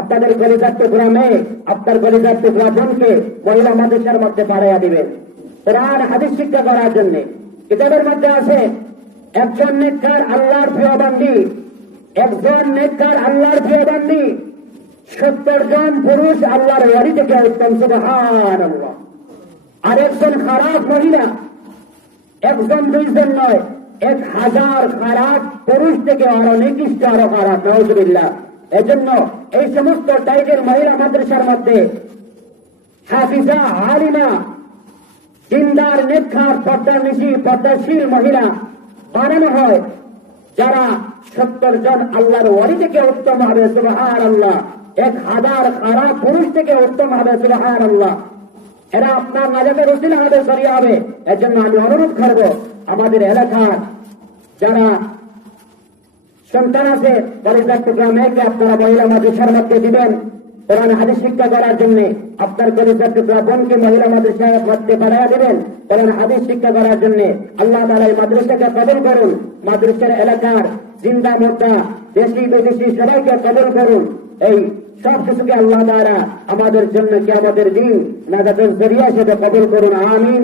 আপনাদের টুকরা মেয়ে আপনার টুকরা বোনকে মহিলা মাদ্রাসার মধ্যে পাড়াইয়া দিবেন কোরআন, হাদিস শিক্ষা করার জন্য। কিতাবের মধ্যে আছে, একজন নেককার আল্লাহর প্রিয় বান্দি একজন নেককার আল্লাহর প্রিয় বান্দি সত্তর জন পুরুষ আল্লাহর ওয়ারি থেকে উত্তম সুবহান আর একজন খারাপ মহিলা, একজন দুইজন নয়, এক হাজার খারাপ পুরুষ থেকে আরও নিকৃষ্ট, আরও খারাপ নজরুল্লাহ এজন্য এই সমস্ত টাইপের মহিলা মাদ্রাসার মধ্যে হাফিজা, আলিমা, দিনদার নেক্ষার পর্দা নিশি পর্দাশীল মহিলা বানানো হয়, যারা সত্তর জন আল্লাহর ওয়ারি থেকে উত্তম হবে সুবাহার আল্লাহ এক হাজার খারাপ পুরুষ থেকে উত্তম হবে সুবাহার আল্লাহ এরা আপনার নাজাতে রসিল আমাদের সরিয়ে হবে। এর জন্য আমি অনুরোধ করব, আমাদের এলাকার যারা সন্তান আছে কলেজার টুকরা মেয়েকে আপনারা মহিলা মাদ্রাসার মধ্যে দিবেন। কোরআন হাদিস শিক্ষা করার জন্য আপনার কলেজার টুকরা বোনকে মহিলা মাদ্রাসার মধ্যে বাড়াইয়া দিবেন। কোরআন হাদিস শিক্ষা করার জন্য আল্লাহ তালা এই মাদ্রাসাকে কবল করুন, মাদ্রাসার এলাকার জিন্দা মোর্দা দেশি, বিদেশি সবাইকে কবল করুন। এই সব কিছুকে আল্লাহ তারা আমাদের জন্য কি আমাদের দিন নাজাতের জরিয়া হিসেবে কবল করুন। আমিন।